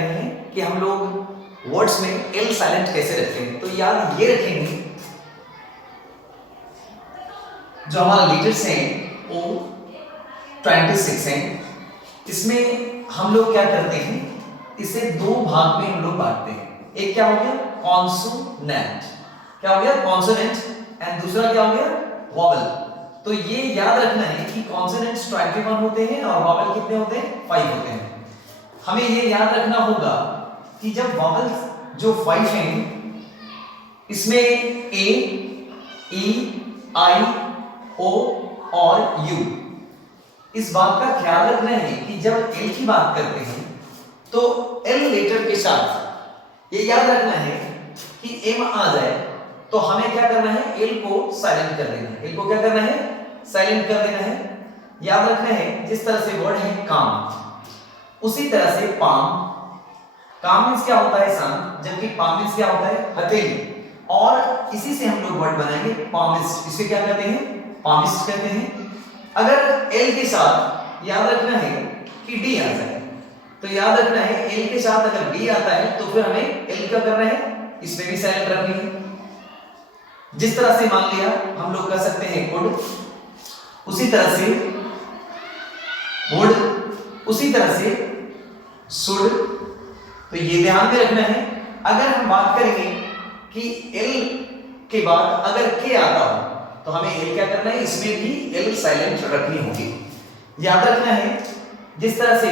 रहे हैं कि हम लोग वर्ड्स में एल साइलेंट कैसे रखते हैं। तो याद ये रखेंगे जो हमारा लीटर्स हैं वो 26 हैं। इसमें हम लोग क्या करते हैं, इसे दो भाग में हम लोग बांटते हैं। एक क्या हो गया कॉन्सोनेंट, क्या हो गया कॉन्सोनेंट, एंड दूसरा क्या हो गया वॉवल। तो ये याद रखना है कि कॉन्सोनेंट्स 21 होते हैं और वॉवल कितने होते हैं 5 होते हैं। हमें ये याद रखना होगा कि जब वॉवल्स जो 5 हैं इसमें ए, ई, आई, ओ और यू, इस बात का ख्याल रखना है कि जब एल की बात करते हैं तो एल लेटर के साथ ये याद रखना है कि एम आ जाए तो हमें क्या करना है, एल को साइलेंट कर देना है। एल को क्या करना है, साइलेंट कर देना है। याद रखना है जिस तरह से वर्ड है काम, उसी तरह से पाम, काम मींस क्या होता है सन, जबकि पाम मींस क्या होता है हथेली, और इसी से हम लोग वर्ड बनाएंगे पामिस्ट। इसे क्या कहते हैं, पामिस्ट कहते हैं। अगर एल के साथ याद रखना है कि डी आ जाए, तो याद रखना है एल के साथ अगर डी आता है तो फिर हमें एल क्या करना है, इसमें भी साइलेंट रखनी है। जिस तरह से मान लिया हम लोग कर सकते हैं गुड, उसी तरह से वुड, उसी तरह से शुड। तो ये ध्यान में रखना है। अगर हम बात करेंगे कि एल के बाद अगर के आता हो तो हमें एल क्या करना है, इसमें भी एल साइलेंट रखनी होगी। याद रखना है जिस तरह से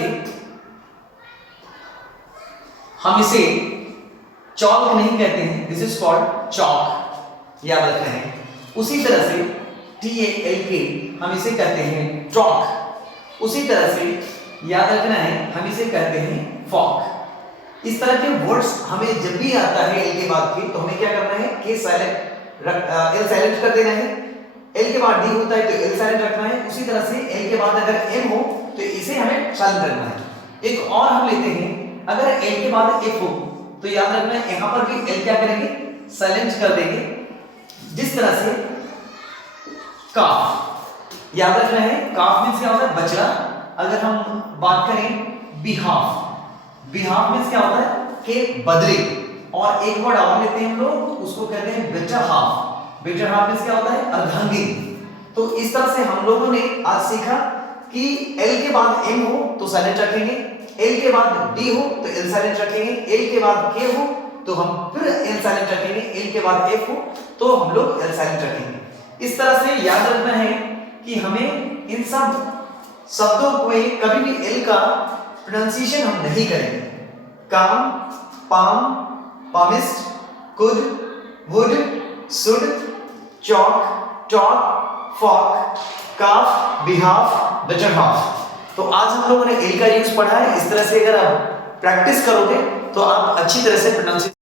हम इसे चौक नहीं कहते हैं, दिस इज कॉल्ड चौक, याद रखना है। उसी तरह से TALK हम इसे कहते हैं ट्रॉक, उसी तरह से याद रखना है हम इसे कहते हैं फॉक। इस तरह के वर्ड्स हमें जब भी आता है एल के बाद के तो हमें क्या करना है, के साइलेंट एल साइलेंट कर देना है। एल के बाद डी होता है तो एल साइलेंट रखना है। उसी तरह से एल के बाद अगर एम हो तो इसे हमें साइलेंट रखना है। एक और हम लेते हैं, अगर एल के बाद एफ हो तो याद रखना है यहां पर भी एल क्या करेंगे, साइलेंट कर देंगे। जिस तरह से काफ, याद रखना है काफ मींस क्या होता है बचड़ा। अगर हम बात करें बिहाफ, बिहाफ मींस क्या होता है कि बदले। और एक वर्ड और लेते हैं हम लोग, उसको कहते हैं better half. Better half means क्या होता है अर्धांगिनी। तो इस तरह से हम लोगों ने आज सीखा कि एल के बाद एम हो तो साइलेंट रखेंगे, एल के बाद डी हो तो एल साइलेंट रखेंगे, एल के बाद के हो तो हम फिर एल साइलेंट रखेंगे, एल के बाद एफ हो तो हम लोग एल साइलेंट रखेंगे। इस तरह से याद रखना है कि हमें इन सब शब्दों में कभी भी एल का प्रोनाउंसिएशन हम नहीं करेंगे। Calm, palm, palmist, could, would, should, chalk, talk, folk, calf, behalf, better half. तो आज हम लोगों ने एल का यूज पढ़ा है। इस तरह से अगर आप प्रैक्टिस करोगे तो आप अच्छी तरह से प्रोनाउंसिएशन